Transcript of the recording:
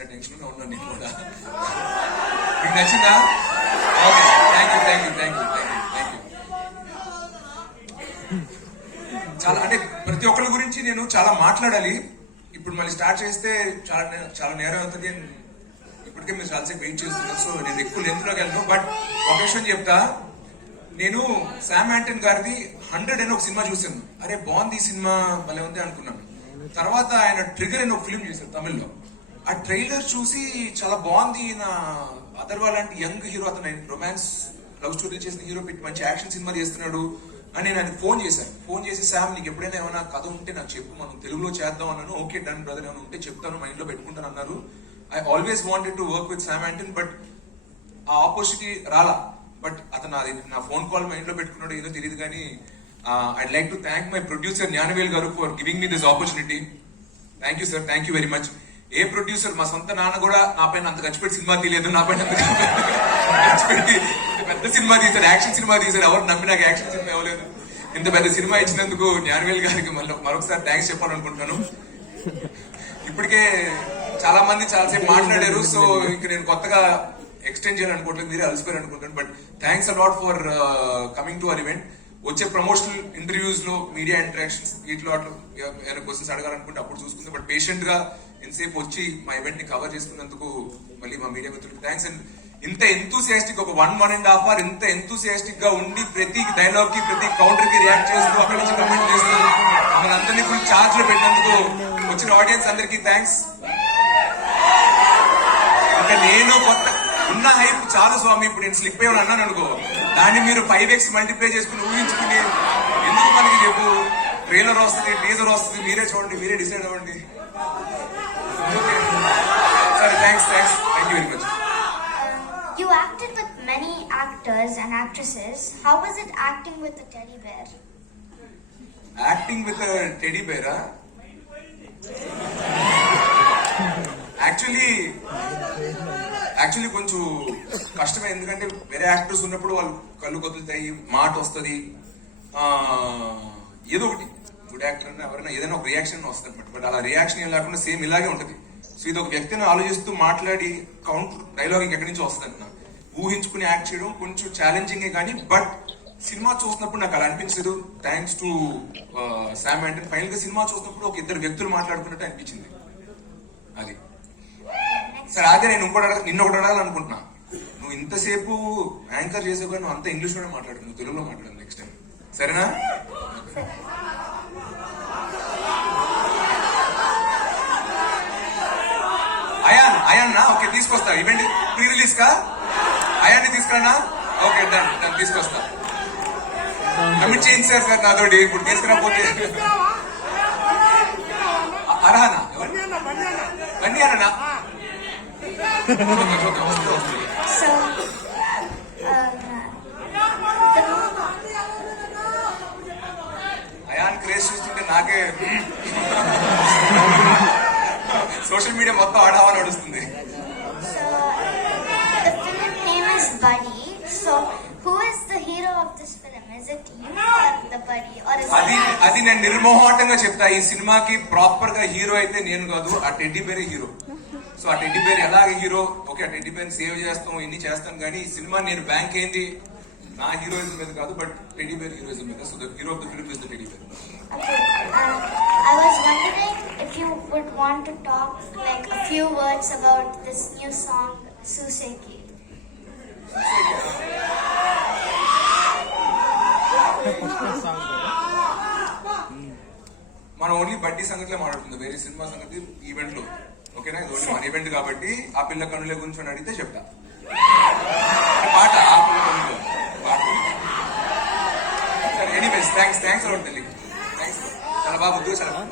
చిన్న టెన్షన్ ఉన్నాను నేను కూడా. మీకు నచ్చిందా? Okay, thank you thank you thank you thank you thank you. చాలా అంటే ప్రతి ఒక్కరి గురించి నేను చాలా మాట్లాడాలి. ఇప్పుడు మళ్ళీ స్టార్ట్ చేస్తే చాలా చాలా నేరం అవుతుంది అని ఇప్పటికే మీరు చాలాసేపు వెయిట్ చేస్తున్నారు. సో నేను ఎక్కువ లెంత్లోకి వెళ్ళను. బట్ ఒక విషయం చెప్తా, నేను శామ్ యాంటన్ గారిది 100 అని ఒక సినిమా చూసాను. అరే బాగుంది ఈ సినిమా, భలే ఉంది అనుకున్నాను. తర్వాత ఆయన ట్రిగర్ అని ఒక ఫిల్మ్ చేశారు తమిళ్లో. ఆ ట్రైలర్ చూసి చాలా బాగుంది, నా అదర్వా లాంటి యంగ్ హీరో, అతను రొమాన్స్ లవ్ స్టోరీ చేసిన హీరో పెట్టి మంచి యాక్షన్ సినిమా చేస్తున్నాడు అని నేను ఆయన ఫోన్ చేశాను. ఫోన్ చేసి శామ్ నీకు ఎప్పుడైనా ఏమైనా కథ ఉంటే నాకు చెప్పు, మనం తెలుగులో చేద్దాం అన్నాను. ఓకే డన్ బ్రదర్, ఏమైనా ఉంటే చెప్తాను, మైండ్ లో పెట్టుకుంటాను అన్నారు. I always wanted to work with Sam యాంటన్, but ఆ ఆపర్చునిటీ రాలా. బట్ అతను అది నా ఫోన్ కాల్ మైండ్ లో పెట్టుకున్నాడు ఏదో తెలియదు. కానీ I'd like to thank my producer Gnanavel garu for giving me this opportunity. Thank you sir, thank you very much. A producer, మా సొంత నాన్న కూడా నా పైన అంత ఖర్చుపెట్టి సినిమా తీయలేదు, నా పైన అంత ఖర్చుపెట్టి పెద్ద సినిమా తీశాడు, యాక్షన్ సినిమా తీశాడు. ఎవరు నమ్మి నాకు యాక్షన్ సినిమా ఇవ్వలేదు. ఇంత పెద్ద సినిమా ఇచ్చినందుకు జ్ఞానవేల్ గారికి మరొకసారి థ్యాంక్స్ చెప్పాలనుకుంటున్నాను. ఇప్పటికే చాలా మంది చాలాసేపు మాట్లాడారు. సో ఇంక నేను కొత్తగా ఎక్స్టెండ్ చేయాలనుకోవట్లేదు, మీరే అలసిపోయారు అనుకుంటాను. But thanks a lot for coming to our event. వచ్చే ప్రమోషనల్ ఇంటర్వ్యూస్ లో, మీడియా ఇంటరాక్షన్స్ వీటిలో అట్లా ఏమైనా క్వశ్చన్స్ అడగాలనుకుంటే అప్పుడు చూసుకుందాం. బట్ పేషెంట్ గా ఎంతసేపు వచ్చి మా ఈవెంట్ ని కవర్ చేసుకున్నందుకు మళ్ళీ మా మీడియా మిత్రులకి థ్యాంక్స్. అండ్ ఇంత ఎంతూసియాస్టిక్, ఒక 1.5 hour ఇంత ఎంతూసియాస్టిక్ గా ఉండి ప్రతి డైలాగ్ కి, ప్రతి కౌంటర్ కి రియాక్ట్ చేస్తూ, అక్కడి నుంచి కమెంట్ చేస్తూ మనందరినీ ఫుల్ చార్జ్ లో పెట్టినందుకు వచ్చిన ఆడియన్స్ అందరికీ థ్యాంక్స్. ఇంకా నేను కొత్త ఉన్న హైప్ చాలు స్వామి, ఇప్పుడు నేను స్లిప్ అయ్యి అన్నాను అనుకో, దాన్ని మీరు 5x మల్టిప్లై చేసుకుని ఊహించుకుని ఎందుకు మనకి చెప్పు. ట్రైలర్ వస్తుంది, టీజర్ వస్తుంది, మీరే చూడండి, మీరే డిసైడ్ అవ్వండి. సరే, thanks thanks thank you very much. You acted with many actors and actresses. How was it acting with a teddy bear? Acting with a teddy bear, huh? Actually కొంచెం కష్టమే. ఎందుకంటే వేరే యాక్టర్స్ ఉన్నప్పుడు వాళ్ళు కళ్ళు కదులుతాయి, మాట వస్తుంది, ఏదో ఒకటి గుడ్ యాక్టర్ అని ఎవరైనా ఏదైనా ఒక రియాక్షన్ వస్తుంది. బట్ అలా రియాక్షన్ ఏం లేకుండా సేమ్ ఇలాగే ఉంటుంది. సో ఇది ఒక వ్యక్తిని ఆలోచిస్తూ మాట్లాడి కౌంటర్ డైలాగ్ ఎక్కడి నుంచి వస్తుంది అంటున్నా, ఊహించుకుని యాక్ట్ చేయడం కొంచెం ఛాలెంజింగే. కానీ బట్ సినిమా చూసినప్పుడు నాకు అలా అనిపించదు. Thanks to Sam యాంటన్. ఫైనల్ గా సినిమా చూసినప్పుడు ఒక ఇద్దరు వ్యక్తులు మాట్లాడుకున్నట్టు అనిపించింది. అది సరే. అదే నేను నిన్న ఒకటి అడగాలనుకుంటున్నా. నువ్వు ఇంతసేపు యాంకర్ చేసావు కానీ నువ్వు అంత ఇంగ్లీష్ లోనే మాట్లాడు, నువ్వు తెలుగులో మాట్లాడు నెక్స్ట్ టైం, సరేనా? అయాన్ నా ఓకే, తీసుకొస్తా. ఈవెంట్ ప్రీ రిలీజ్ కా అయాన్ని తీసుకురానా? ఓకే డన్ డన్, తీసుకొస్తా. కమిట్ చేయండి సార్ నాతోటి. ఇప్పుడు తీసుకురాకపోతే అర్హనా బండి అన్నా. అయాన్ క్రేజ్ చూస్తుంటే నాకే సోషల్ మీడియా మొత్తం ఆడావా నడుస్తుంది. అది నేను నిర్మోహమాటంగా చెప్తా. ఈ సినిమాకి ప్రాపర్ గా హీరో అయితే నేను కాదు, ఆ టెడ్డీ బేర్ హీరో. సో ఆ టెడ్డీ బేర్ ఎలాగే హీరో, ఓకే ఆ టెడ్డీ బేర్ సేవ్ చేస్తాం, ఇన్ని చేస్తాం. కానీ ఈ సినిమా నేను బ్యాంక్ అయింది నా హీరోయిజం మీద కాదు, బట్ టెడ్డీ బేర్ హీరోయిజం మీద. So the hero of the film is the teddy bear. I was wondering if you would want to talk like a few words about this new song, Suseki. మనం only బడ్డీ సంగతిలో మాట్లాడుతుంది, వేరే cinema సంగతి event లో. ఓకేనా? ఇది only మన event కాబట్టి ఆ పిల్ల కనులే గురించి అడిగితే చెప్తా. పాట ఆ పిల్ల కనులు పాట. సరే, ఎనీవేస్ థ్యాంక్స్ అలాట్ తల్లి. థ్యాంక్స్, చాలా బాగా బుద్ధి, చాలా బాగా